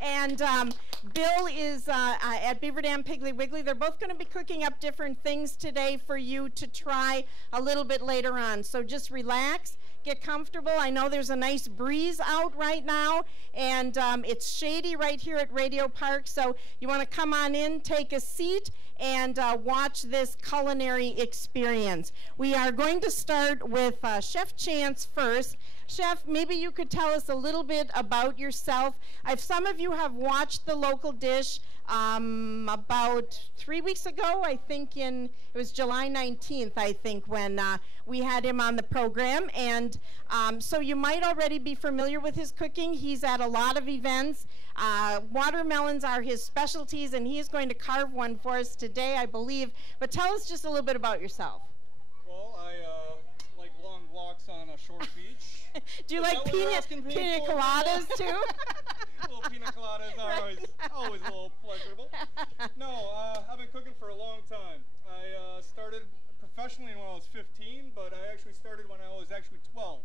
And Bill is at Beaver Dam Piggly Wiggly. They're both going to be cooking up different things today for you to try a little bit later on. So just relax, get comfortable. I know there's a nice breeze out right now, and it's shady right here at Radio Park. So you want to come on in, take a seat, and watch this culinary experience. We are going to start with Chef Chance first. Chef, maybe you could tell us a little bit about yourself. If some of you have watched the local dish about 3 weeks ago, I think it was July 19th, I think, when we had him on the program. And so you might already be familiar with his cooking. He's at a lot of events. Watermelons are his specialties, and he is going to carve one for us today, I believe. But tell us just a little bit about yourself. Well, I like long walks on a short beach. Do you like pina coladas too? Little pina coladas are always a little pleasurable. No, I've been cooking for a long time. I started professionally when I was 15, but I actually started when I was actually 12.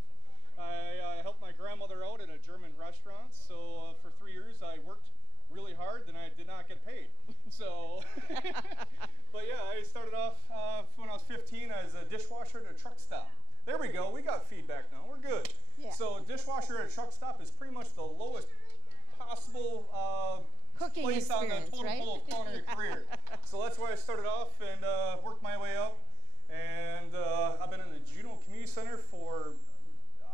I helped my grandmother out at a German restaurant, so for 3 years I worked really hard, then I did not get paid. So, but yeah, I started off when I was 15 as a dishwasher at a truck stop. There we go. We got feedback now. We're good. Yeah. So dishwasher at a truck stop is pretty much the lowest possible cooking place on the total right? pool of culinary career. So that's where I started off and worked my way up. And I've been in the Juneau Community Center for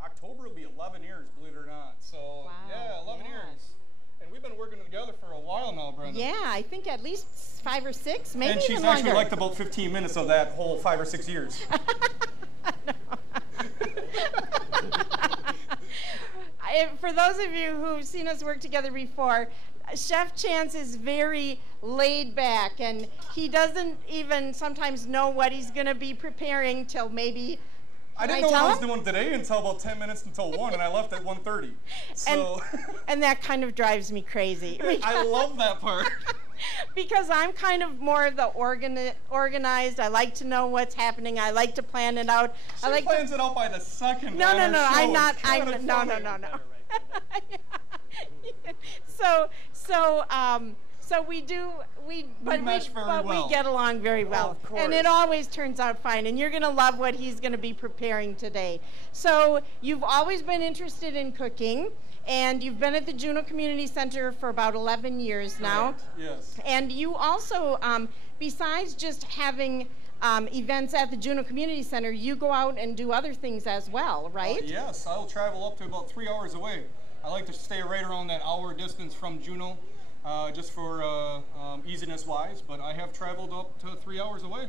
October will be 11 years, believe it or not. So wow. Yeah, 11 years. And we've been working together for a while now, Brenda. Yeah, I think at least 5 or 6, maybe even longer. And she's actually liked about 15 minutes of that whole 5 or 6 years. For those of you who've seen us work together before, Chef Chance is very laid back, and he doesn't even sometimes know what he's going to be preparing till maybe. I didn't know what I was doing today until about 10 minutes until 1, and I left at 1:30. So. And that kind of drives me crazy. I love that part. Because I'm kind of more of the organized. I like to know what's happening. I like to plan it out. She plans it out by the second. No. I'm not. No. So we do. We get along very well, of course. And it always turns out fine. And you're going to love what he's going to be preparing today. So you've always been interested in cooking. And you've been at the Juneau Community Center for about 11 years now. Correct. Yes. And you also, besides just having events at the Juneau Community Center, you go out and do other things as well, right? Yes, I'll travel up to about 3 hours away. I like to stay right around that hour distance from Juneau, just for easiness-wise. But I have traveled up to 3 hours away.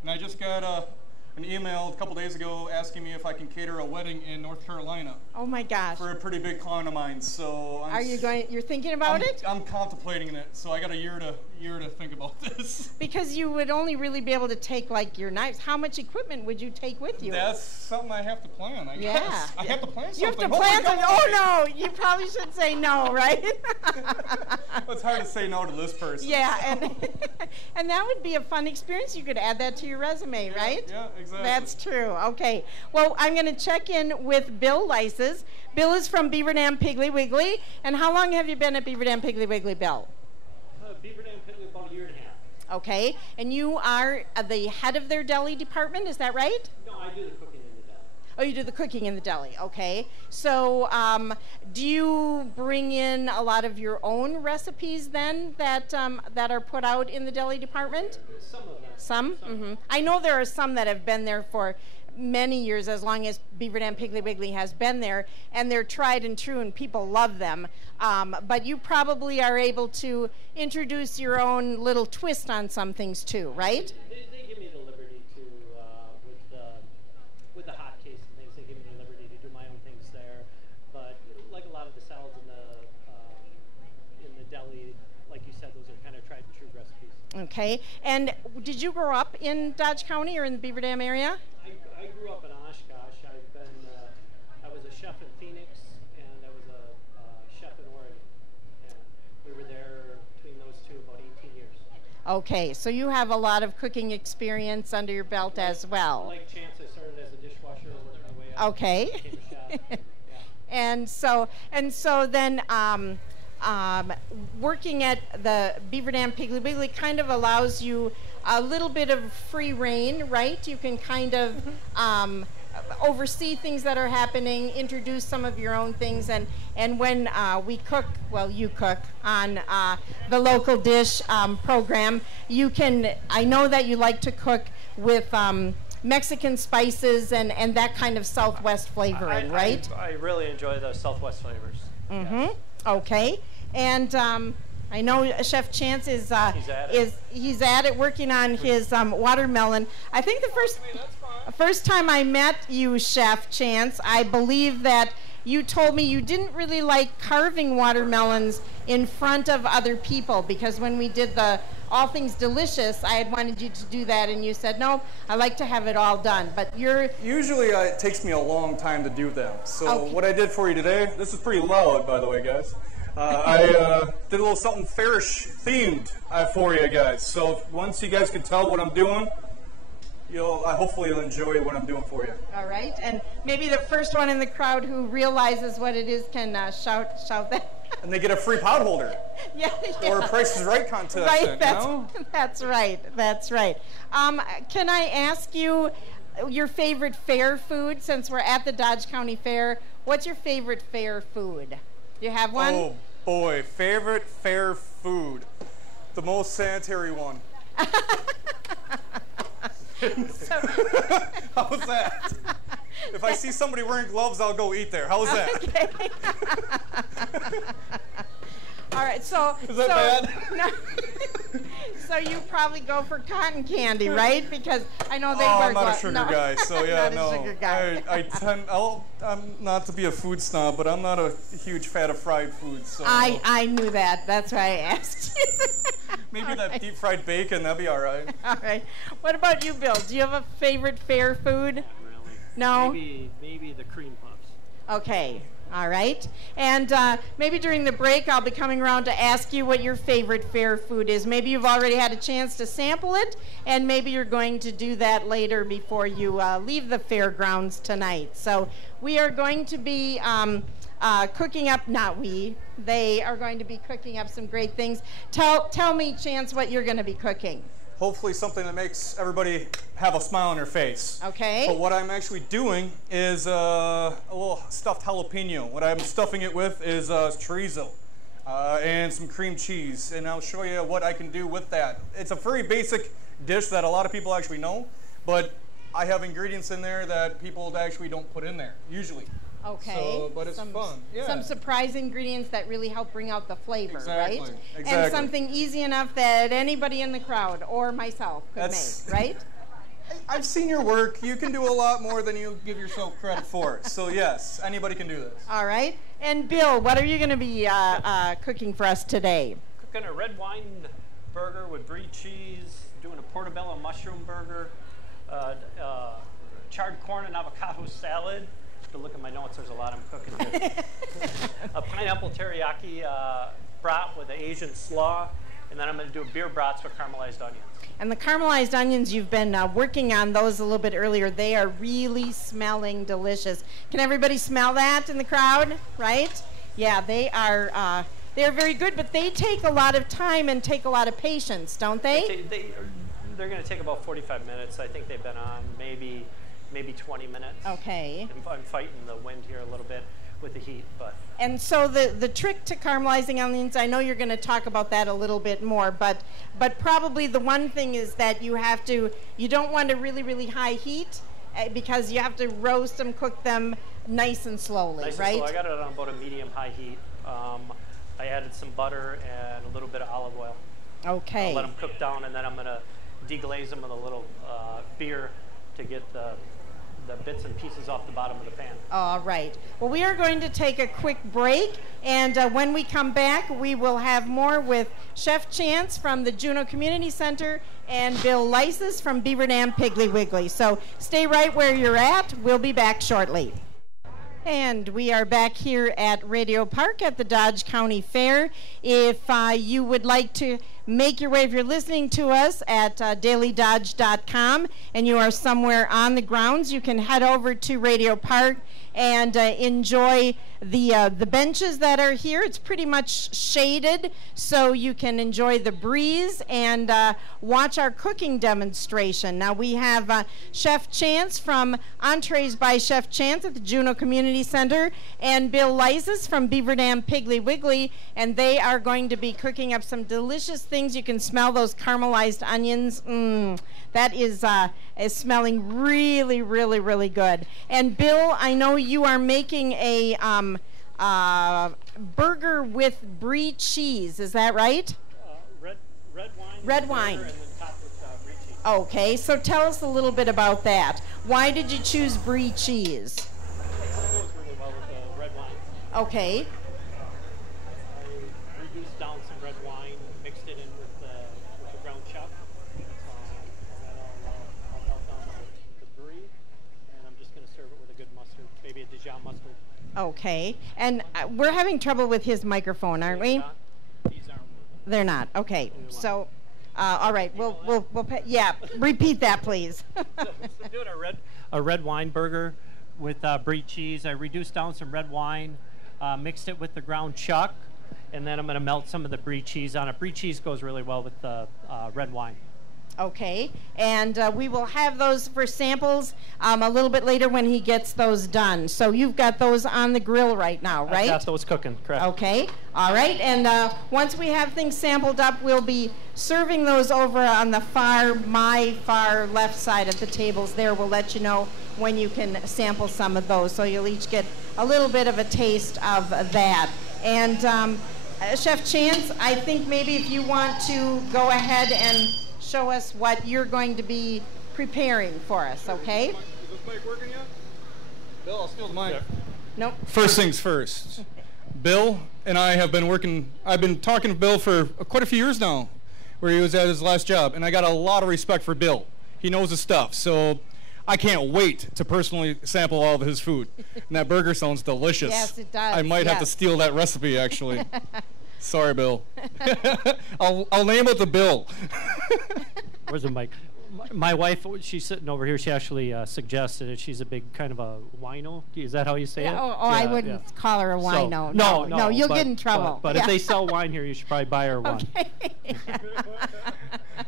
And I just got an email a couple days ago asking me if I can cater a wedding in North Carolina. Oh my gosh. For a pretty big client of mine. So you're thinking about it? I'm contemplating it. So I got a year to think about this. Because you would only really be able to take like your knives. How much equipment would you take with you? That's something I have to plan, I guess. I have to plan something. You have to plan something. Oh no, you probably should say no, right? Well, it's hard to say no to this person. Yeah, and that would be a fun experience. You could add that to your resume, right? Yeah, exactly. That's true. Okay. Well, I'm going to check in with Bill Lyses. Bill is from Beaver Dam Piggly Wiggly. And how long have you been at Beaver Dam Piggly Wiggly, Bill? Beaver Dam Piggly about a year and a half. Okay. And you are the head of their deli department, is that right? No, I do the cooking in the deli. Oh, you do the cooking in the deli. Okay. So do you bring in a lot of your own recipes then that are put out in the deli department? Some of them. Some? Mm-hmm. I know there are some that have been there for many years, as long as Beaver Dam Piggly Wiggly has been there, and they're tried and true, and people love them. But you probably are able to introduce your own little twist on some things too, right? They give me the liberty to, with the hot case and things, they give me the liberty to do my own things there. But like a lot of the salads in the deli, like you said, those are kind of tried and true recipes. Okay. And did you grow up in Dodge County or in the Beaver Dam area? I grew up in Oshkosh. I was a chef in Phoenix, and I was a chef in Oregon. And we were there between those two about 18 years. Okay, so you have a lot of cooking experience under your belt as well. Like Chance, I started as a dishwasher, worked my way up. Okay. Became a chef. And so then working at the Beaver Dam Piggly Wiggly kind of allows you a little bit of free reign, right? You can kind of oversee things that are happening, introduce some of your own things, and when we cook, well, you cook on the local dish program, you can, I know that you like to cook with Mexican spices and that kind of Southwest flavoring, right? I really enjoy the Southwest flavors. Mm-hmm. Yes. Okay. And I know Chef Chance is he's at it working on his watermelon. I think the first time I met you, Chef Chance, I believe that you told me you didn't really like carving watermelons in front of other people, because when we did the All Things Delicious, I had wanted you to do that, and you said, no, I like to have it all done. But you're... Usually it takes me a long time to do them. So Okay. what I did for you today, this is pretty loud, by the way, guys. I did a little something fairish themed for you guys. So once you guys can tell what I'm doing, hopefully you'll enjoy what I'm doing for you. All right. And maybe the first one in the crowd who realizes what it is can shout that. And they get a free pot holder. Yeah. Or a Price is Right contest. Right, know? That's right. That's right. Can I ask you your favorite fair food, since we're at the Dodge County Fair? What's your favorite fair food? Do you have one? Oh boy, favorite fair food. The most sanitary one. How's that? If I see somebody wearing gloves, I'll go eat there. How's that? Okay. All right, so... Is that bad? No, so you probably go for cotton candy, right? Because I know they Oh, wear I'm not a gloves. sugar No. guy, so yeah, Not no. a sugar guy. I'm not to be a food snob, but I'm not a huge fan of fried food, so... I knew that. That's why I asked you. Maybe All that right. deep fried bacon, that'd be all right. All right. What about you, Bill? Do you have a favorite fair food? Not really. No? Maybe the cream puffs. Okay. All right. And maybe during the break, I'll be coming around to ask you what your favorite fair food is. Maybe you've already had a chance to sample it, and maybe you're going to do that later before you leave the fairgrounds tonight. So we are going to be cooking up, not we, they are going to be cooking up some great things. Tell me, Chance, what you're going to be cooking. Hopefully something that makes everybody have a smile on their face. Okay. But what I'm actually doing is a little stuffed jalapeno. What I'm stuffing it with is chorizo and some cream cheese. And I'll show you what I can do with that. It's a very basic dish that a lot of people actually know, but I have ingredients in there that people actually don't put in there, usually. Okay. So, but it's fun. Yeah. Some surprise ingredients that really help bring out the flavor, Exactly, right? exactly. And something easy enough that anybody in the crowd or myself could make, right? I've seen your work. You can do a lot more than you give yourself credit for. So yes, anybody can do this. All right. And Bill, what are you going to be cooking for us today? Cooking a red wine burger with brie cheese, doing a portobello mushroom burger, charred corn and avocado salad. To look at my notes, there's a lot I'm cooking here. A pineapple teriyaki brat with an Asian slaw, and then I'm going to do beer brats with caramelized onions. And the caramelized onions, you've been working on those a little bit earlier. They are really smelling delicious. Can everybody smell that in the crowd? Right? Yeah, they're very good, but they take a lot of time and take a lot of patience, don't they? They're going to take about 45 minutes. I think they've been on maybe 20 minutes. Okay. I'm fighting the wind here a little bit with the heat, but. And so the trick to caramelizing onions, I know you're going to talk about that a little bit more, but probably the one thing is that you don't want a really, really high heat because you have to roast them, cook them nice and slowly, Nice right? and slow. I got it on about a medium-high heat. I added some butter and a little bit of olive oil. Okay. I'll let them cook down, and then I'm going to deglaze them with a little beer to get the bits and pieces off the bottom of the pan. All right. Well, we are going to take a quick break, and when we come back, we will have more with Chef Chance from the Juneau Community Center and Bill Lysis from Beaver Dam Piggly Wiggly. So stay right where you're at. We'll be back shortly. And we are back here at Radio Park at the Dodge County Fair. If you would like to make your way, if you're listening to us at dailydodge.com and you are somewhere on the grounds, you can head over to Radio Park and enjoy the benches that are here. It's pretty much shaded, so you can enjoy the breeze and watch our cooking demonstration. Now we have Chef Chance from Entrees by Chef Chance at the Juneau Community Center and Bill Lysis from Beaver Dam Piggly Wiggly, and they are going to be cooking up some delicious things. You can smell those caramelized onions. That is smelling really, really, really good. And Bill, I know you are making a burger with brie cheese. Is that right? Red wine. Red wine. And then topped with brie cheese. Okay, so tell us a little bit about that. Why did you choose brie cheese? It goes really well with the red wine. Okay. I reduced down some red wine, mixed it in with the ground chuck. And then I'll melt down the brie, and I'm just going to serve it with a good mustard, maybe a Dijon mustard. Okay. And we're having trouble with his microphone, aren't we? These aren't. They're not. Okay. So, all right. We'll yeah. Repeat that, please. So I'm doing a red wine burger with brie cheese. I reduced down some red wine, mixed it with the ground chuck, and then I'm going to melt some of the brie cheese on it. Brie cheese goes really well with the red wine. Okay, and we will have those for samples a little bit later when he gets those done. So you've got those on the grill right now, right? I've got those cooking, correct. Okay, all right, and once we have things sampled up, we'll be serving those over on the my far left side at the tables there. We'll let you know when you can sample some of those, so you'll each get a little bit of a taste of that. And Chef Chance, I think maybe if you want to go ahead and show us what you're going to be preparing for us, okay? Is this mic working yet? Bill, I'll steal the mic. Nope. First things first. Bill and I have been working, I've been talking to Bill for quite a few years now, where he was at his last job, and I got a lot of respect for Bill. He knows his stuff, so I can't wait to personally sample all of his food. And that burger sounds delicious. Yes, it does. I might have to steal that recipe, actually. Sorry, Bill. I'll name it the Bill. Where's the mic? My wife, she's sitting over here. She actually suggested it. She's a big kind of a wino. Is that how you say it? I wouldn't call her a wino. So, no, you'll get in trouble. But if they sell wine here, you should probably buy her one. Okay.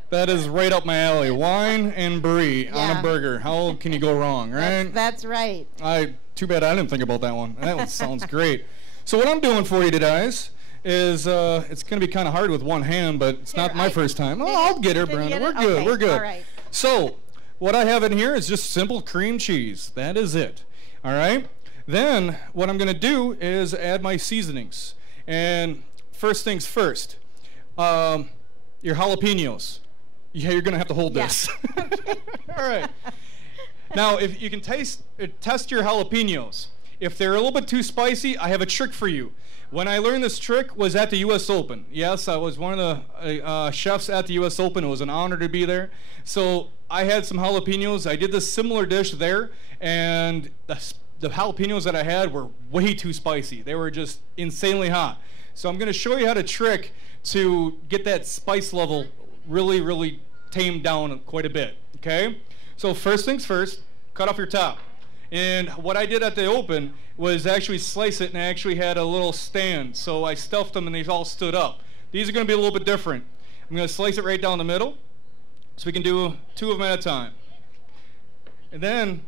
That is right up my alley. Wine and brie on a burger. How can you go wrong, right? That's right. Too bad I didn't think about that one. That one sounds great. So what I'm doing for you today is it's going to be kind of hard with one hand, but it's not my first time. Oh, I'll get her, Brenda. We're good. Okay, we're good. all right. So what I have in here is just simple cream cheese. That is it. All right. Then what I'm going to do is add my seasonings. And first things first, your jalapenos. Yeah, you're going to have to hold this. All right. Now, if you can test your jalapenos. If they're a little bit too spicy, I have a trick for you. When I learned this trick was at the U.S. Open. Yes, I was one of the chefs at the U.S. Open. It was an honor to be there. So I had some jalapenos. I did this similar dish there, and the jalapenos that I had were way too spicy. They were just insanely hot. So I'm going to show you how to trick to get that spice level really, really tamed down quite a bit. Okay? So first things first, cut off your top. And what I did at the Open was actually slice it, and I actually had a little stand. So I stuffed them, and they all stood up. These are going to be a little bit different. I'm going to slice it right down the middle, so we can do 2 of them at a time. And then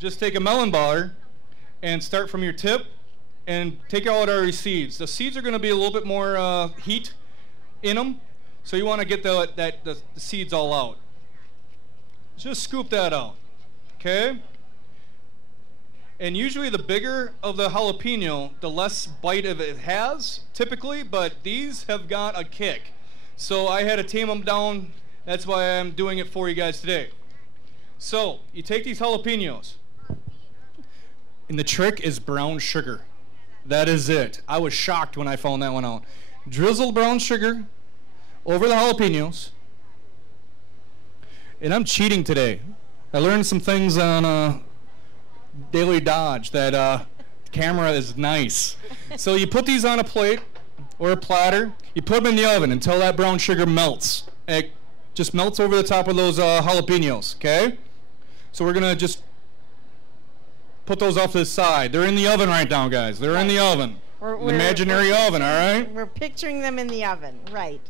just take a melon baller and start from your tip and take out our seeds. The seeds are going to be a little bit more heat in them, so you want to get the seeds all out. Just scoop that out, okay? And usually the bigger of the jalapeno, the less bite of it has, typically, but these have got a kick. So I had to tame them down. That's why I'm doing it for you guys today. So you take these jalapenos, and the trick is brown sugar. That is it. I was shocked when I found that one out. Drizzle brown sugar over the jalapenos. And I'm cheating today. I learned some things on Daily Dodge that camera is nice. So you put these on a plate or a platter. You put them in the oven until that brown sugar melts. It just melts over the top of those jalapenos, okay? So we're going to just put those off to the side. They're in the oven right now, guys. They're in the oven. An imaginary oven, all right? We're picturing them in the oven, right.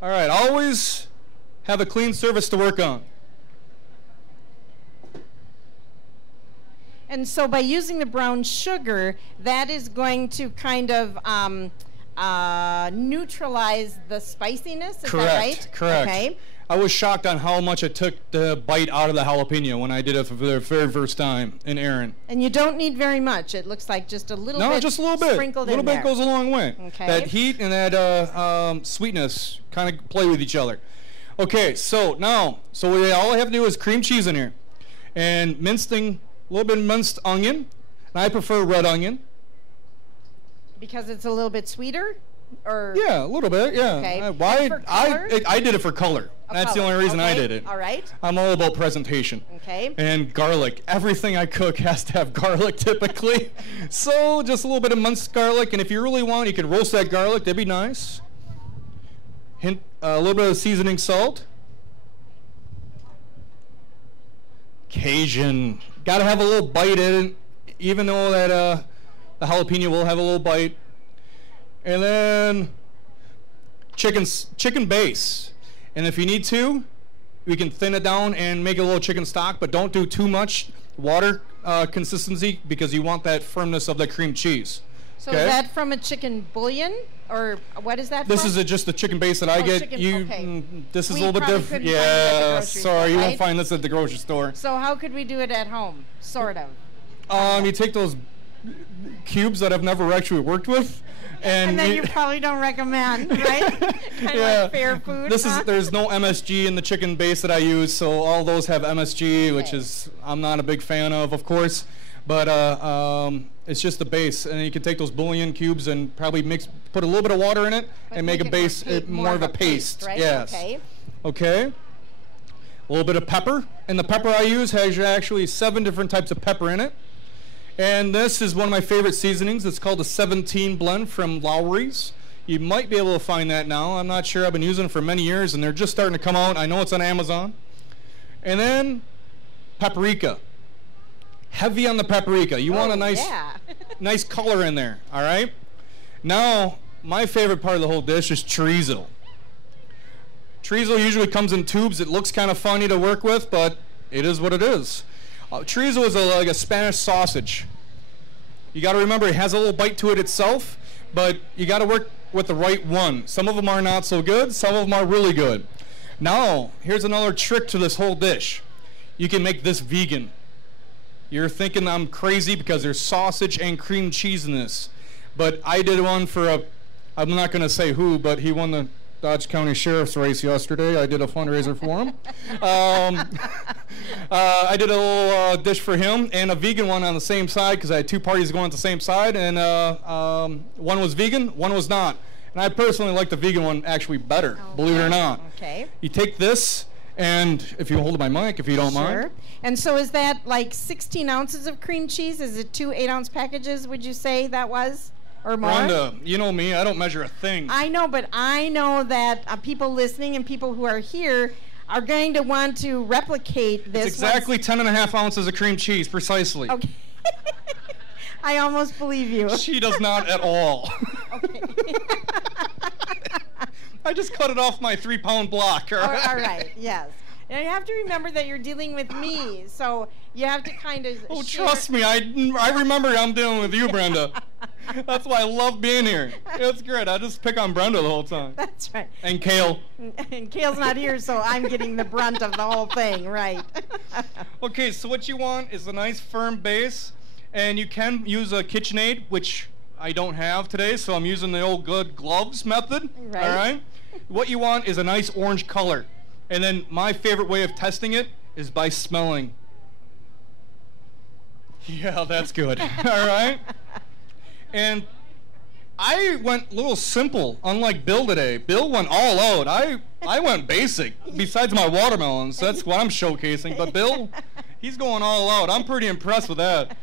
All right, always have a clean surface to work on. And so by using the brown sugar, that is going to kind of neutralize the spiciness, is that right? Correct. Okay. I was shocked on how much it took the bite out of the jalapeno when I did it for the very first time in Aaron. And you don't need very much. It looks like just a little bit. No, just a little bit. Sprinkled a little in bit there. goes a long way. Okay. That heat and that sweetness kind of play with each other. Okay, so now, all I have to do is cream cheese in here. And a little bit of minced onion. And I prefer red onion. Because it's a little bit sweeter? Or Yeah, a little bit, yeah. Okay. I did it for color. That's the only reason I did it. All right. I'm all about presentation. Okay. And garlic. Everything I cook has to have garlic typically. So just a little bit of minced garlic. And if you really want, you can roast that garlic. That'd be nice. A little bit of seasoning salt. Cajun. Got to have a little bite in it, even though that the jalapeno will have a little bite. And then chicken base. And if you need to, we can thin it down and make a little chicken stock, but don't do too much water consistency because you want that firmness of the cream cheese. So is that from a chicken bouillon, or what is that This from? is just the chicken base that I get. Okay. This is We a little bit probably different. couldn't find it at the Yeah, grocery sorry, store, you right? won't find this at the grocery store. So how could we do it at home? Sort of. You take those cubes that I've never actually worked with, And then you probably don't recommend, right? Kind of like fair food. There's no MSG in the chicken base that I use, so all those have MSG, which is I'm not a big fan of course. But it's just the base, and you can take those bouillon cubes and probably put a little bit of water in it and make a base, more of a paste. Right? Yes. Okay. Okay. A little bit of pepper, and the pepper I use has actually 7 different types of pepper in it. And this is one of my favorite seasonings. It's called the 17 blend from Lowry's. You might be able to find that now. I'm not sure. I've been using it for many years, and they're just starting to come out. I know it's on Amazon. And then paprika. Heavy on the paprika. You want a nice color in there, all right? Now, my favorite part of the whole dish is chorizo. Chorizo usually comes in tubes. It looks kind of funny to work with, but it is what it is. Chorizo is like a Spanish sausage. You got to remember it has a little bite to it itself, but you got to work with the right one. Some of them are not so good. Some of them are really good. Now, here's another trick to this whole dish. You can make this vegan. You're thinking I'm crazy because there's sausage and cream cheese in this. But I did one for I'm not going to say who, but he won the Dodge County Sheriff's race yesterday. I did a fundraiser for him. I did a little dish for him and a vegan one on the same side because I had 2 parties going at the same side, and one was vegan, one was not. And I personally like the vegan one actually better, believe it or not. Okay. You take this, and if you hold my mic, if you don't mind. And so is that like 16 ounces of cream cheese? Is it 2 8-ounce packages, would you say that was? Or more? Brenda, you know me, I don't measure a thing. I know, but I know that people listening and people who are here are going to want to replicate this. It's exactly 10.5 ounces of cream cheese, precisely. Okay. I almost believe you. She does not at all. Okay. I just cut it off my 3-pound block. All right, yes. And you have to remember that you're dealing with me, so you have to kind of trust me, I remember I'm dealing with you, Brenda. That's why I love being here. It's great. I just pick on Brenda the whole time. That's right. And Kale. And Kale's not here, so I'm getting the brunt of the whole thing, right? Okay, so what you want is a nice firm base, and you can use a KitchenAid, which I don't have today, so I'm using the old good gloves method. Right. All right? What you want is a nice orange color. And then my favorite way of testing it is by smelling. Yeah, that's good. All right? And I went a little simple, unlike Bill today. Bill went all out. I went basic, besides my watermelons. That's what I'm showcasing. But Bill, he's going all out. I'm pretty impressed with that.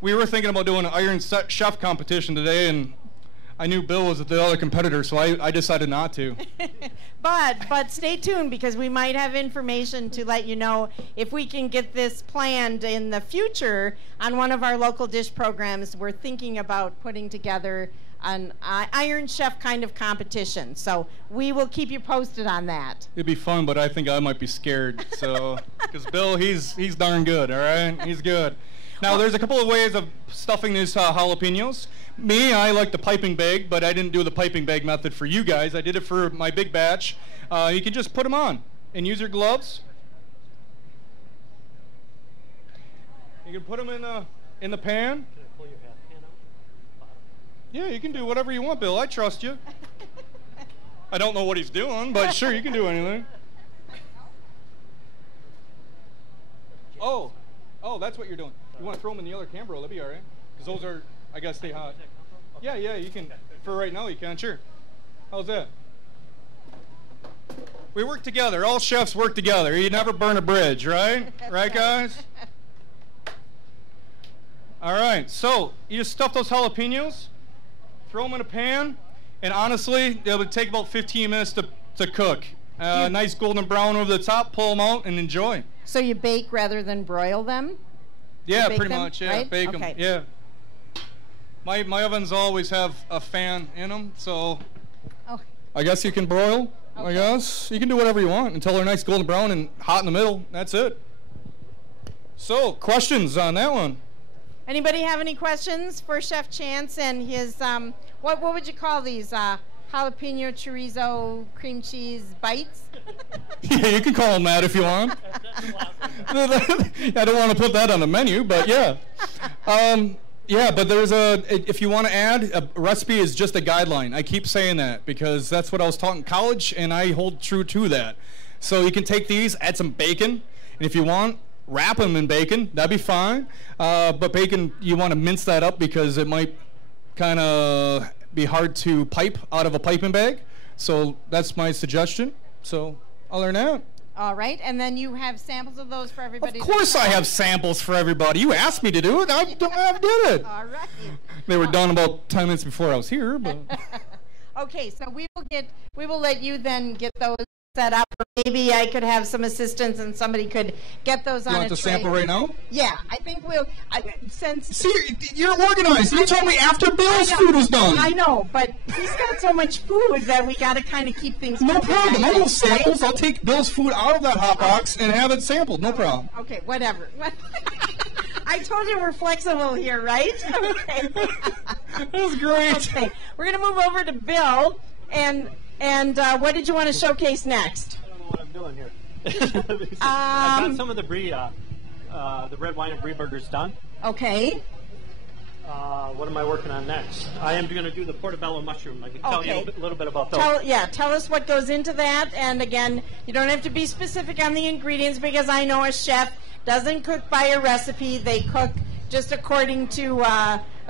We were thinking about doing an Iron Chef competition today, and I knew Bill was the other competitor, so I decided not to. But stay tuned, because we might have information to let you know if we can get this planned in the future on one of our local dish programs. We're thinking about putting together an Iron Chef kind of competition. So we will keep you posted on that. It'd be fun, but I think I might be scared. So, because Bill, he's darn good, all right? He's good. Now, there's a couple of ways of stuffing these jalapenos. Me, I like the piping bag, but I didn't do the piping bag method for you guys. I did it for my big batch. You can just put them on and use your gloves. You can put them in the pan. Can I pull your half pan out? Yeah, you can do whatever you want, Bill. I trust you. I don't know what he's doing, but sure, you can do anything. Oh, that's what you're doing. You want to throw them in the other camera roll, that'd be all right. Because those are, I gotta stay hot. Yeah, you can. For right now, you can, sure. How's that? We work together. All chefs work together. You never burn a bridge, right? Right, guys? All right, so you just stuff those jalapenos, throw them in a pan, and honestly, it would take about 15 minutes to cook. Nice golden brown over the top, pull them out, and enjoy. So you bake rather than broil them? Yeah, bake pretty them, much, yeah, right? bake them, Okay. yeah. My ovens always have a fan in them, so I guess you can broil, I guess. You can do whatever you want until they're nice golden brown and hot in the middle. That's it. So, questions on that one? Anybody have any questions for Chef Chance and his, what would you call these, jalapeno chorizo cream cheese bites? Yeah, you can call them that if you want. I don't want to put that on the menu, but yeah. Yeah, but there's if you want to add, a recipe is just a guideline. I keep saying that because that's what I was taught in college, and I hold true to that. So you can take these, add some bacon, and if you want, wrap them in bacon. That'd be fine. But bacon, you want to mince that up because it might kind of be hard to pipe out of a piping bag. So that's my suggestion. So other than that. All right, and then you have samples of those for everybody. Of course I have samples for everybody. You asked me to do it. I did it. All right. They were done about 10 minutes before I was here, but. Okay, so we will let you then get those set up. Maybe I could have some assistance and somebody could get those on a tray. You want the sample right now? Yeah, I think we'll, since... See, you're organized. You told me after Bill's food was done. I know, but he's got so much food that we got to kind of keep things... No problem. I will samples. I'll take Bill's food out of that hot box and have it sampled. No problem. Okay, whatever. I told you we're flexible here, right? Okay. That was great. Okay, we're going to move over to Bill, and what did you want to showcase next? I don't know what I'm doing here. I've got some of the brie, the red wine and brie burgers done. Okay. What am I working on next? I am going to do the portobello mushroom. I can tell you a little bit about those. Tell us what goes into that. And again, you don't have to be specific on the ingredients because I know a chef doesn't cook by a recipe. They cook just according to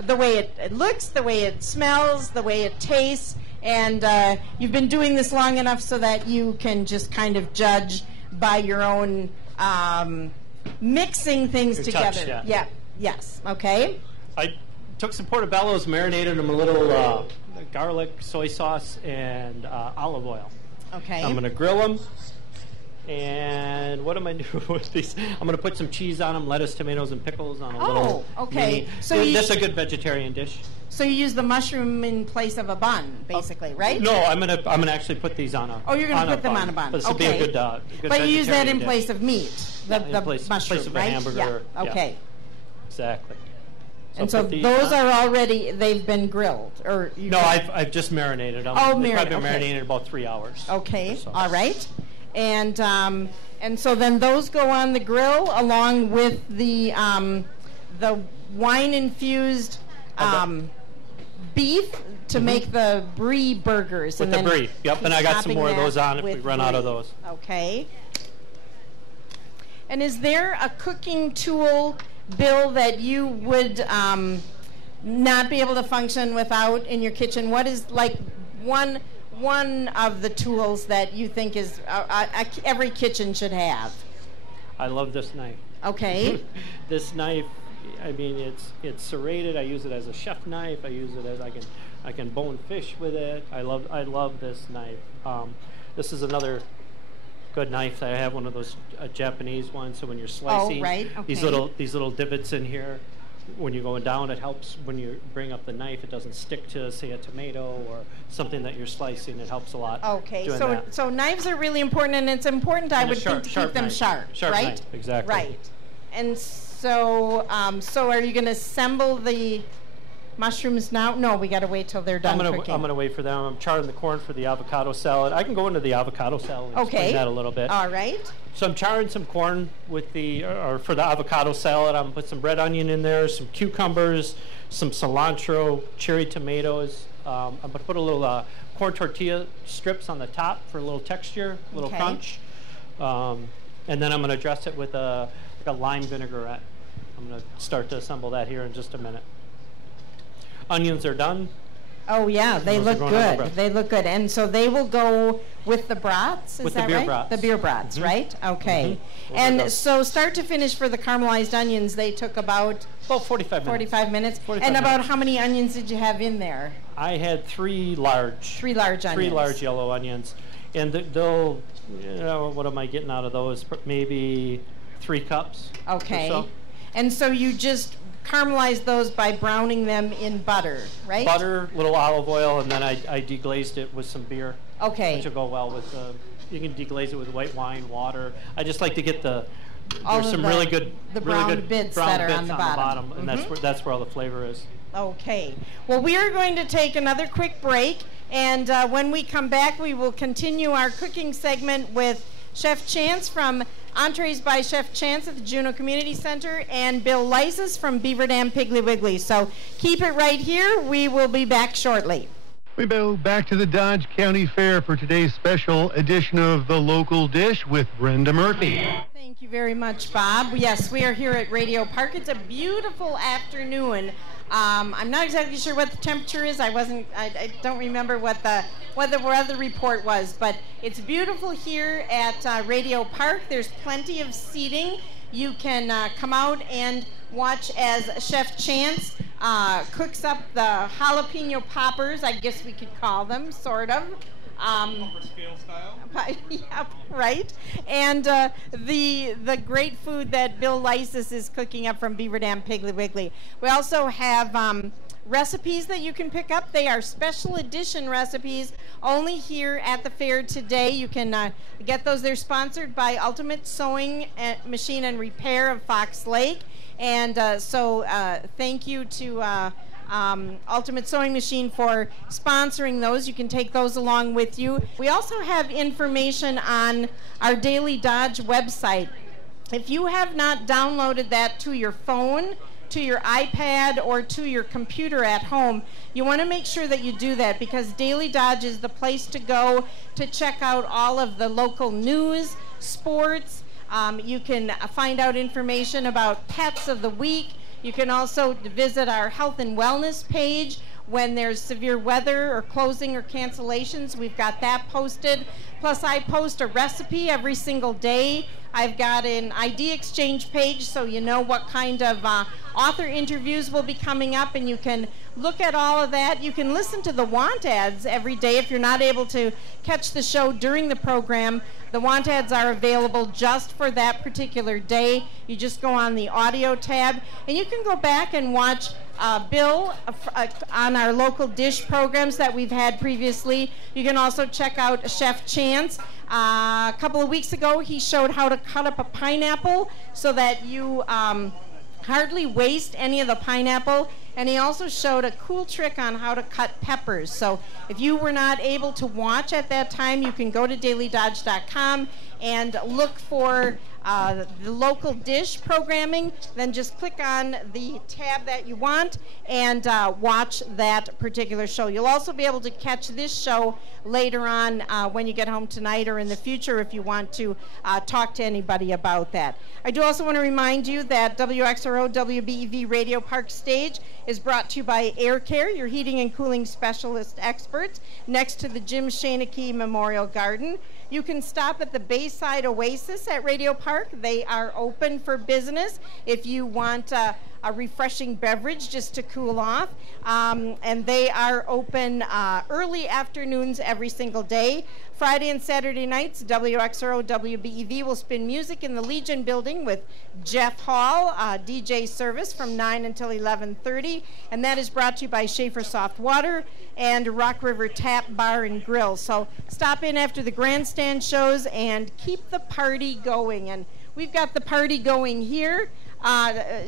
the way it looks, the way it smells, the way it tastes. And you've been doing this long enough so that you can just kind of judge by your own mixing things together. Touch, yeah. Yes. Okay. I took some portobellos, marinated them a little garlic, soy sauce, and olive oil. Okay. I'm going to grill them. And what am I doing with these? I'm going to put some cheese on them, lettuce, tomatoes, and pickles on a little. Okay. Mini. So this is a good vegetarian dish. So you use the mushroom in place of a bun, basically, right? No, I'm gonna actually put these on a. Oh, you're gonna put them on a bun. This will be a good But you use that in dish. place of meat, the mushroom, place of right? a hamburger. Yeah. Okay. Exactly. And so those are already, they've been grilled, or no? I've just marinated them. They've probably been marinated about 3 hours. Okay. All right. And so then those go on the grill along with the wine infused beef to make the brie burgers. With the brie, yep. And I got some more of those on if we run out of those. Okay. And is there a cooking tool, Bill, that you would not be able to function without in your kitchen? What is like one of the tools that you think is every kitchen should have? I love this knife. Okay. This knife, I mean, it's serrated. I use it as a chef knife. I use it as I can I can bone fish with it. I love this knife. This is another good knife. I have one of those Japanese ones. So when you're slicing, these little divots in here, when you're going down, it helps when you bring up the knife. It doesn't stick to, say, a tomato or something that you're slicing. It helps a lot. Okay, doing so that. so knives are really important, and it's important, I would think, to keep them knife. sharp, Sharp right? knife, exactly. Right. And so, so are you going to assemble the mushrooms now? No, we got to wait till they're done cooking. I'm gonna wait for them. I'm charring the corn for the avocado salad. I can go into the avocado salad and explain that a little bit. All right. So I'm charring some corn with for the avocado salad. I'm gonna put some red onion in there, some cucumbers, some cilantro, cherry tomatoes. I'm gonna put a little corn tortilla strips on the top for a little texture, a little crunch. And then I'm gonna dress it with like a lime vinaigrette. I'm gonna start to assemble that here in just a minute. Onions are done. Oh yeah, they look good. They look good, and so they will go with the brats. Is that right? With the beer brats. The beer brats, right? Okay. And so, start to finish for the caramelized onions, they took about 45 minutes. 45 minutes. And about how many onions did you have in there? I had 3 large. 3 large onions. 3 large yellow onions, and they'll. What am I getting out of those? Maybe 3 cups. Okay. Or so. And so you just caramelize those by browning them in butter, right? Butter, little olive oil, and then I deglazed it with some beer. Okay. Which will go well with, you can deglaze it with white wine, water. I just like to get there's some really good brown bits that are on the bottom. And that's where all the flavor is. Okay. Well, we are going to take another quick break, and when we come back, we will continue our cooking segment with Chef Chance from Entrees by Chef Chance at the Juneau Community Center and Bill Lysis from Beaver Dam Piggly Wiggly. So keep it right here. We will be back shortly. We go back to the Dodge County Fair for today's special edition of The Local Dish with Brenda Murphy. Thank you very much, Bob. Yes, we are here at Radio Park. It's a beautiful afternoon. I'm not exactly sure what the temperature is. I don't remember what the weather report was, but it's beautiful here at Radio Park. There's plenty of seating. You can come out and watch as Chef Chance cooks up the jalapeno poppers, I guess we could call them, sort of. Upper scale style. Yeah, right. And the great food that Bill Lysis is cooking up from Beaver Dam Piggly Wiggly. We also have recipes that you can pick up. They are special edition recipes only here at the fair today. You can get those. They're sponsored by Ultimate Sewing Machine and Repair of Fox Lake. And so thank you to Ultimate Sewing Machine for sponsoring those. You can take those along with you. We also have information on our Daily Dodge website. If you have not downloaded that to your phone, to your iPad, or to your computer at home, you want to make sure that you do that, because Daily Dodge is the place to go to check out all of the local news, sports. You can find out information about pets of the week. You can also visit our health and wellness page when there's severe weather or closing or cancellations. We've got that posted. Plus, I post a recipe every single day. I've got an ID exchange page so you know what kind of author interviews will be coming up, and you can look at all of that. You can listen to the want ads every day if you're not able to catch the show during the program. The want ads are available just for that particular day. You just go on the audio tab, and you can go back and watch Bill on our local dish programs that we've had previously. You can also check out Chef Chance. A couple of weeks ago, he showed how to cut up a pineapple so that you hardly waste any of the pineapple. And he also showed a cool trick on how to cut peppers. So if you were not able to watch at that time, you can go to dailydodge.com and look for the local dish programming. Then just click on the tab that you want and watch that particular show. You'll also be able to catch this show later on when you get home tonight or in the future if you want to talk to anybody about that. I do also want to remind you that WXRO WBEV Radio Park Stage is brought to you by Air Care, your heating and cooling specialist experts, next to the Jim Shanakey Memorial Garden. You can stop at the Bayside Oasis at Radio Park. They are open for business. If you want a refreshing beverage just to cool off. And they are open early afternoons every single day. Friday and Saturday nights, WXRO WBEV will spin music in the Legion building with Jeff Hall, DJ service from 9 until 11:30. And that is brought to you by Schaefer Soft Water and Rock River Tap Bar and Grill. So stop in after the grandstand shows and keep the party going. And we've got the party going here.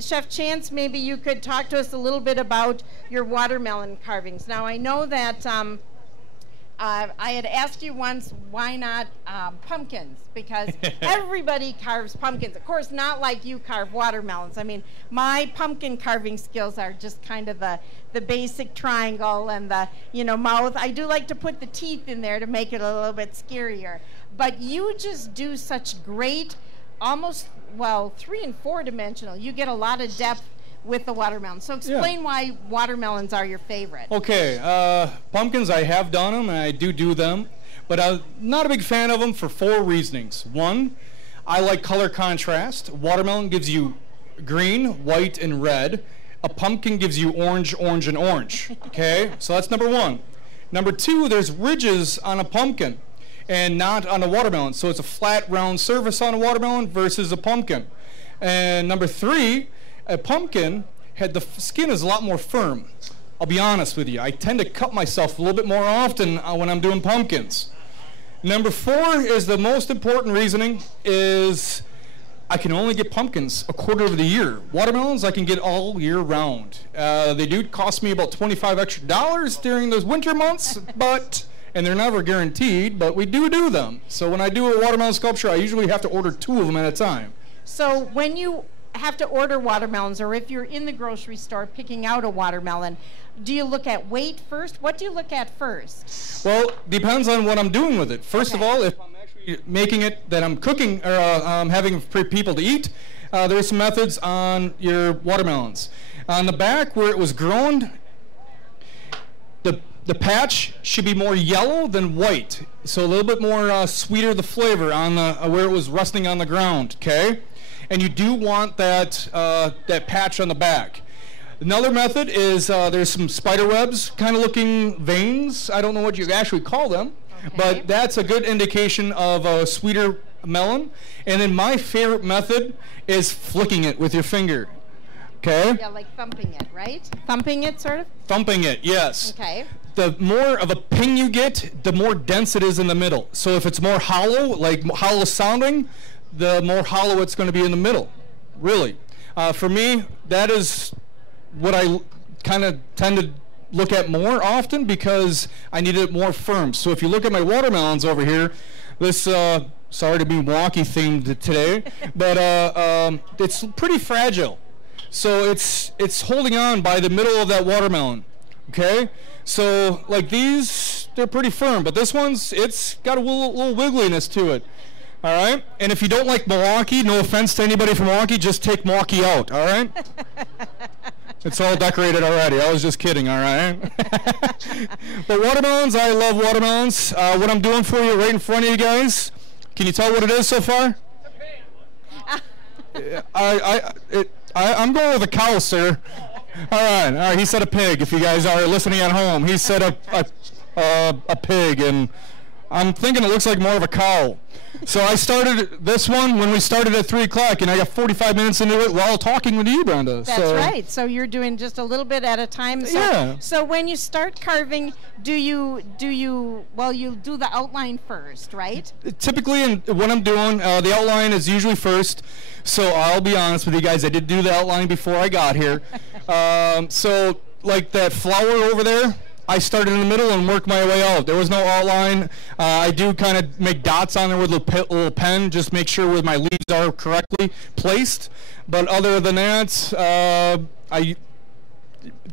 Chef Chance, maybe you could talk to us a little bit about your watermelon carvings. Now, I know that I had asked you once, why not pumpkins? Because everybody carves pumpkins. Of course, not like you carve watermelons. I mean, my pumpkin carving skills are just kind of the basic triangle and the, mouth. I do like to put the teeth in there to make it a little bit scarier. But you just do such great, almost, 3 and 4 dimensional. You get a lot of depth with the watermelon. So explain why watermelons are your favorite. Okay, pumpkins, I have done them and I do them, but I'm not a big fan of them for 4 reasonings. 1, I like color contrast. Watermelon gives you green, white, and red. A pumpkin gives you orange, orange, and orange. Okay, so that's number 1. Number 2, there's ridges on a pumpkin and not on a watermelon. So it's a flat, round surface on a watermelon versus a pumpkin. And number 3, a pumpkin, the skin is a lot more firm. I'll be honest with you. I tend to cut myself a little bit more often when I'm doing pumpkins. Number 4 is the most important reasoning is I can only get pumpkins a quarter of the year. Watermelons I can get all year round. They do cost me about $25 extra during those winter months, and they're never guaranteed, but we do them. So when I do a watermelon sculpture, I usually have to order 2 of them at a time. So when you have to order watermelons, or if you're in the grocery store picking out a watermelon, do you look at weight first? What do you look at first? Well, depends on what I'm doing with it. First of all, if I'm actually making it that I'm cooking or having for people to eat, there's some methods on your watermelons. On the back where it was grown, the patch should be more yellow than white, so a little bit more sweeter the flavor on the where it was rusting on the ground. Okay. And you do want that patch on the back. Another method is there's some spider webs kind of looking veins. I don't know what you actually call them, but that's a good indication of a sweeter melon. And then my favorite method is flicking it with your finger. Okay? Yeah, like thumping it, right? Thumping it, sort of? Thumping it, yes. Okay. The more of a ping you get, the more dense it is in the middle. So if it's more hollow, like hollow sounding, the more hollow it's going to be in the middle, really. For me, that is what I kind of tend to look at more often because I need it more firm. So if you look at my watermelons over here, this, sorry to be wonky themed today, but it's pretty fragile. So it's holding on by the middle of that watermelon, okay? So like these, they're pretty firm, but this one's, it's got a little wiggliness to it. All right? And if you don't like Milwaukee, no offense to anybody from Milwaukee, just take Milwaukee out, all right? It's all decorated already. I was just kidding, all right? But watermelons, I love watermelons. What I'm doing for you right in front of you guys, can you tell what it is so far? I'm going with a cow, sir. All right, he said a pig, if you guys are listening at home. He said a pig, and I'm thinking it looks like more of a cow. So I started this one when we started at 3 o'clock, and I got 45 minutes into it while talking with you, Brenda. That's right. So you're doing just a little bit at a time. So, yeah. So when you start carving, you do the outline first, right? Typically, what I'm doing, the outline is usually first. So I'll be honest with you guys, I did do the outline before I got here. So like that flower over there, I started in the middle and worked my way out. There was no outline. I do kind of make dots on there with a little pen, just make sure where my leaves are correctly placed. But other than that, the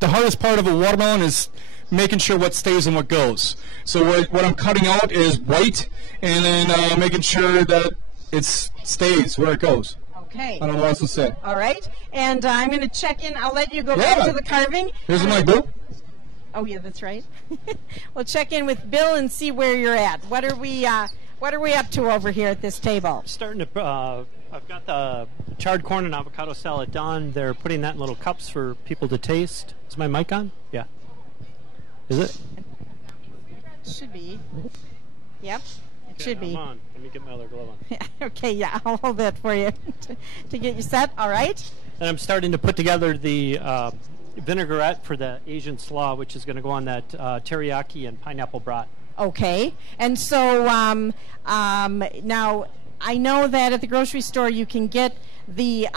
hardest part of a watermelon is making sure what stays and what goes. So what I'm cutting out is white, and then making sure that it stays where it goes. Okay. I don't know what else to say. All right. And I'm going to check in. I'll let you go back to the carving. Here's my boot. Oh yeah, that's right. We'll check in with Bill and see where you're at. What are we up to over here at this table? Starting to I've got the charred corn and avocado salad done. They're putting that in little cups for people to taste. Is my mic on? Yeah. Is it? Should be. Yep, it Okay, should be. I'm on. Let me get my other glove on. Okay, yeah, I'll hold that for you to get you set. All right. And I'm starting to put together the vinaigrette for the Asian slaw, which is going to go on that teriyaki and pineapple brat. Okay, and so now I know that at the grocery store you can get the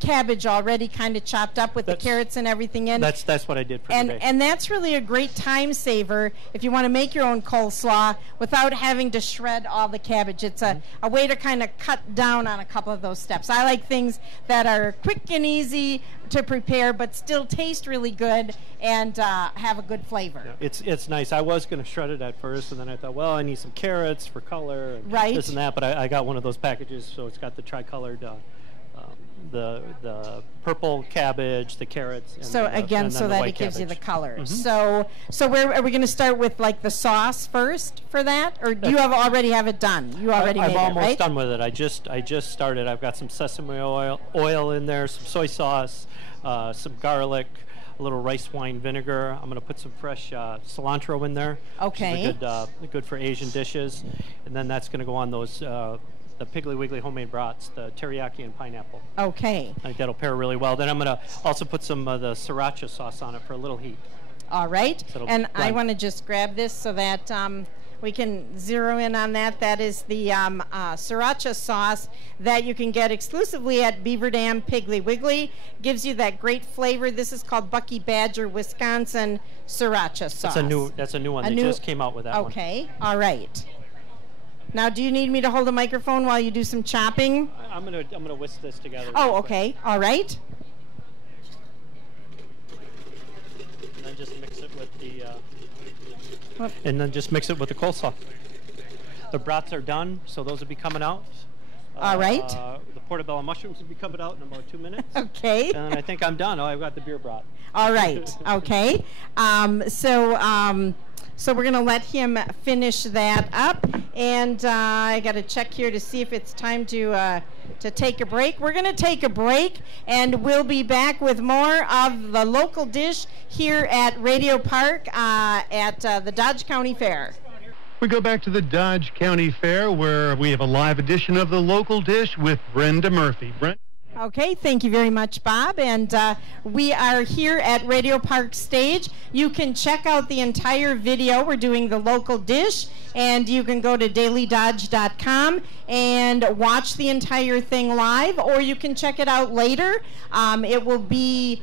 cabbage already kind of chopped up with the carrots and everything in. That's what I did for today. And that's really a great time saver if you want to make your own coleslaw without having to shred all the cabbage. It's a way to kind of cut down on a couple of those steps. I like things that are quick and easy to prepare but still taste really good and have a good flavor. Yeah, it's nice. I was going to shred it at first, and then I thought, well, I need some carrots for color and this and that, but I got one of those packages, so it's got the tricolored the purple cabbage, the carrots. And so again, and so that it gives you the color. So where are we going to start with, like the sauce first for that, or do you already have it done? You already made it, right? I'm almost done with it. I just started. I've got some sesame oil in there, some soy sauce, some garlic, a little rice wine vinegar. I'm going to put some fresh cilantro in there. Okay. Which is good for Asian dishes, and then that's going to go on those. The Piggly Wiggly homemade brats, the teriyaki and pineapple. Okay. I think that'll pair really well. Then I'm going to also put some of the sriracha sauce on it for a little heat. All right. So and I want to just grab this so that we can zero in on that. That is the sriracha sauce that you can get exclusively at Beaver Dam Piggly Wiggly. Gives you that great flavor. This is called Bucky Badger, Wisconsin sriracha sauce. That's a new one. They just came out with that one. Okay. All right. Now, do you need me to hold the microphone while you do some chopping? I'm gonna whisk this together. Oh, okay. All right. And then just mix it with the coleslaw. The brats are done, so those will be coming out. All right. The portobello mushrooms will be coming out in about 2 minutes. Okay. And I think I'm done. Oh, I've got the beer brat. All right. Okay. So we're going to let him finish that up, and I got to check here to see if it's time to take a break. We're going to take a break, and we'll be back with more of the local dish here at Radio Park at the Dodge County Fair. We go back to the Dodge County Fair where we have a live edition of the local dish with Brenda Murphy. Okay, thank you very much, Bob. And we are here at Radio Park Stage. You can check out the entire video. We're doing the local dish, and you can go to dailydodge.com and watch the entire thing live, or you can check it out later. It will be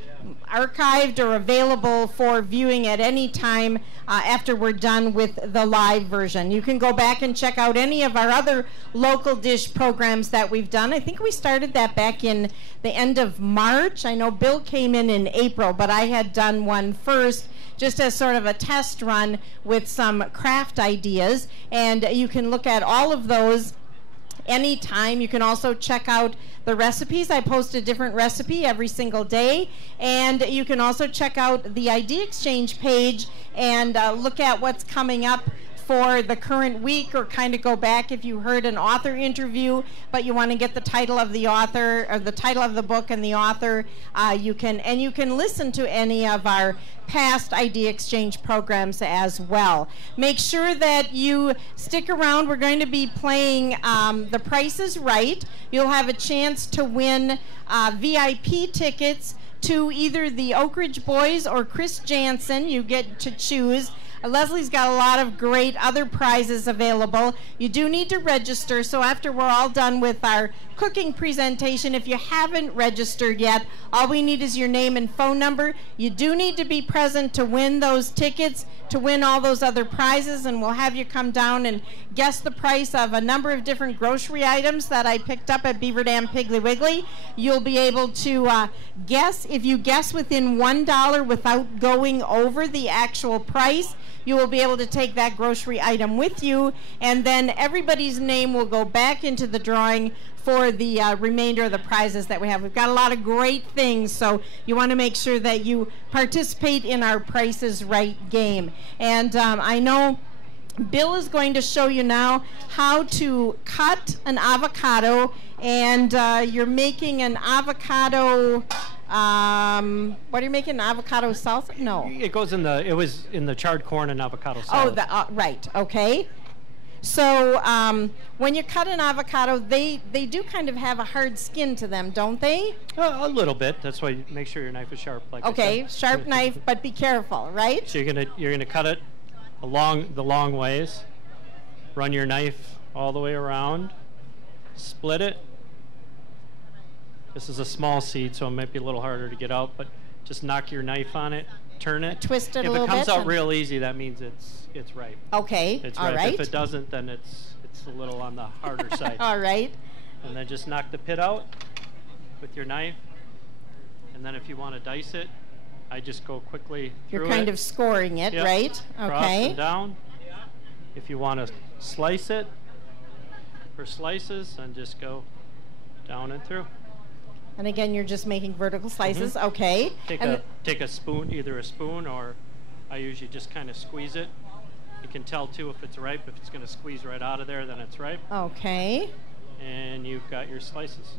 archived or available for viewing at any time after we're done with the live version. You can go back and check out any of our other local dish programs that we've done. I think we started that back in the end of March. I know Bill came in April, but I had done one first just as sort of a test run with some craft ideas. And you can look at all of those anytime. You can also check out the recipes. I post a different recipe every single day. And you can also check out the Idea Exchange page and look at what's coming up for the current week, or kind of go back if you heard an author interview but you want to get the title of the author or the title of the book and the author. You can listen to any of our past Idea Exchange programs as well. Make sure that you stick around. We're going to be playing The Price is Right. You'll have a chance to win VIP tickets to either the Oak Ridge Boys or Chris Jansen. You get to choose. Leslie's got a lot of great other prizes available. You do need to register, so after we're all done with our cooking presentation, if you haven't registered yet, all we need is your name and phone number. You do need to be present to win those tickets, to win all those other prizes, and we'll have you come down and guess the price of a number of different grocery items that I picked up at Beaver Dam Piggly Wiggly. You'll be able to guess. If you guess within $1 without going over the actual price, you will be able to take that grocery item with you, and then everybody's name will go back into the drawing for the remainder of the prizes that we have. We've got a lot of great things, so you want to make sure that you participate in our Price is Right game. And I know Bill is going to show you now how to cut an avocado, and you're making an avocado, what are you making, avocado salsa? No. It goes in the, it was in the charred corn and avocado salad. Oh, right, okay. So when you cut an avocado, they do kind of have a hard skin to them, don't they? A little bit. That's why you make sure your knife is sharp. Like okay, I said. Sharp knife, but be careful, right? So you're gonna cut it along the long ways. Run your knife all the way around. Split it. This is a small seed, so it might be a little harder to get out, but just knock your knife on it, turn it. Twist it a little bit. If it comes out real easy, that means it's ripe. Okay, it's all ripe. right. If it doesn't, then it's a little on the harder side. All right. And then just knock the pit out with your knife. And then if you want to dice it, I just go quickly through it. You're kind of scoring it, right? Cross Okay. and down. If you want to slice it for slices, then just go down and through. And again, you're just making vertical slices. Okay. Take a spoon, either a spoon or I usually just kind of squeeze it. You can tell too if it's ripe. If it's going to squeeze right out of there, then it's ripe. Okay. And you've got your slices.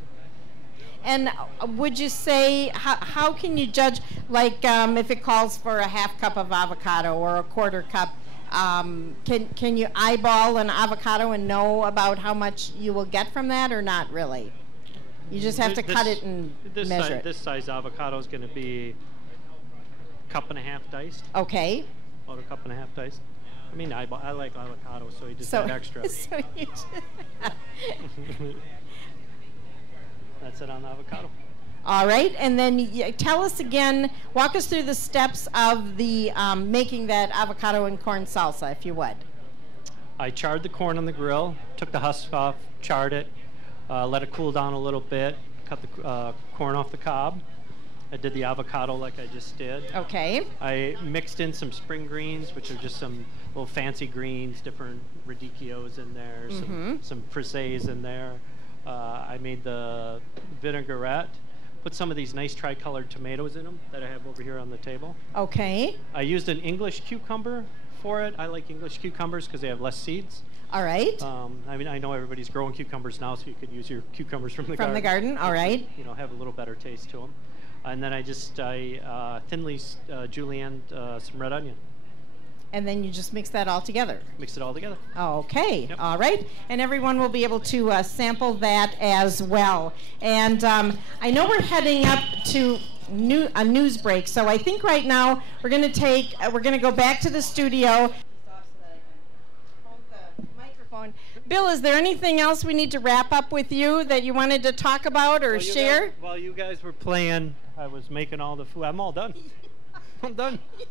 And would you say, how can you judge, like if it calls for a half cup of avocado or a quarter cup, can you eyeball an avocado and know about how much you will get from that, or not really? You just have to cut it and measure it. This size avocado is going to be a cup and a half diced. Okay. About a cup and a half diced. I mean, I like avocado, so you just add extra. So you just That's it on the avocado. All right, and then tell us again, walk us through the steps of the making that avocado and corn salsa, if you would. I charred the corn on the grill, took the husk off, charred it, let it cool down a little bit, cut the corn off the cob. I did the avocado like I just did. Okay. I mixed in some spring greens, which are just some little fancy greens, different radicchios in there, some frises in there. I made the vinaigrette, put some of these nice tri-colored tomatoes in them that I have over here on the table. Okay. I used an English cucumber for it. I like English cucumbers because they have less seeds. All right. I mean, I know everybody's growing cucumbers now, so you could use your cucumbers from the garden. From the garden, all right. You know, have a little better taste to them. And then I thinly julienned some red onion. And then you just mix that all together. Mix it all together. Okay, Yep. All right. And everyone will be able to sample that as well. And I know we're heading up to a news break, so I think right now we're going to go back to the studio. Bill, is there anything else we need to wrap up with you that you wanted to talk about or share? While you guys were playing, I was making all the food. I'm all done. I'm done. Yeah.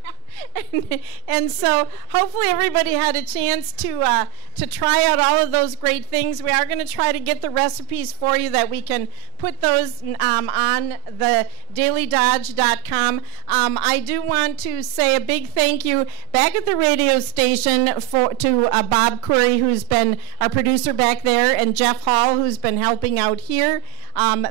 And so hopefully everybody had a chance to try out all of those great things. We are going to try to get the recipes for you that we can put those on the dailydodge.com. I do want to say a big thank you back at the radio station to Bob Curry, who's been our producer back there, and Jeff Hall, who's been helping out here.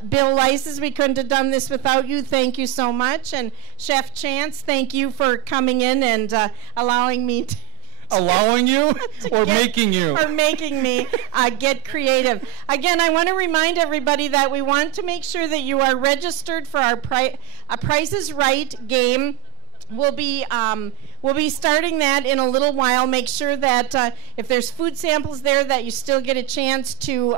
Bill Lyses, we couldn't have done this without you. Thank you so much. And Chef Chance, thank you for coming in and allowing me to... Allowing you or making you? Or making me get creative. Again, I want to remind everybody that we want to make sure that you are registered for our Price is Right game. We'll be starting that in a little while. Make sure that if there's food samples there, that you still get a chance to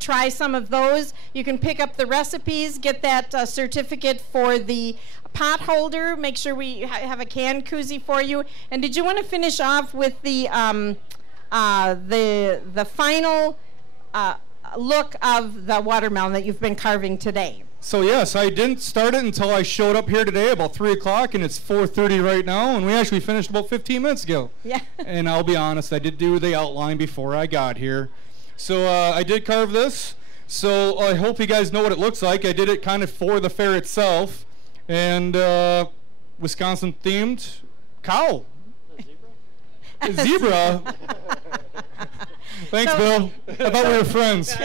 try some of those. You can pick up the recipes, get that certificate for the pot holder. Make sure we have a can koozie for you. And did you want to finish off with the final look of the watermelon that you've been carving today? So yes, I didn't start it until I showed up here today about 3 o'clock, and it's 4:30 right now, and we actually finished about 15 minutes ago. Yeah. And I'll be honest, I did do the outline before I got here. So I did carve this. So I hope you guys know what it looks like. I did it kind of for the fair itself, and Wisconsin themed cow. A zebra. Thanks, Bill. I thought we were friends. So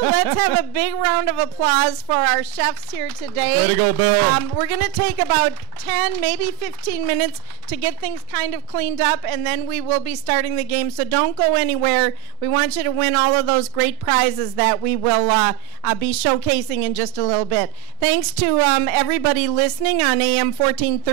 let's have a big round of of applause for our chefs here today. Way to go, Bill. We're going to take about 10, maybe 15 minutes to get things kind of cleaned up, and then we will be starting the game. So don't go anywhere. We want you to win all of those great prizes that we will be showcasing in just a little bit. Thanks to everybody listening on AM 1430.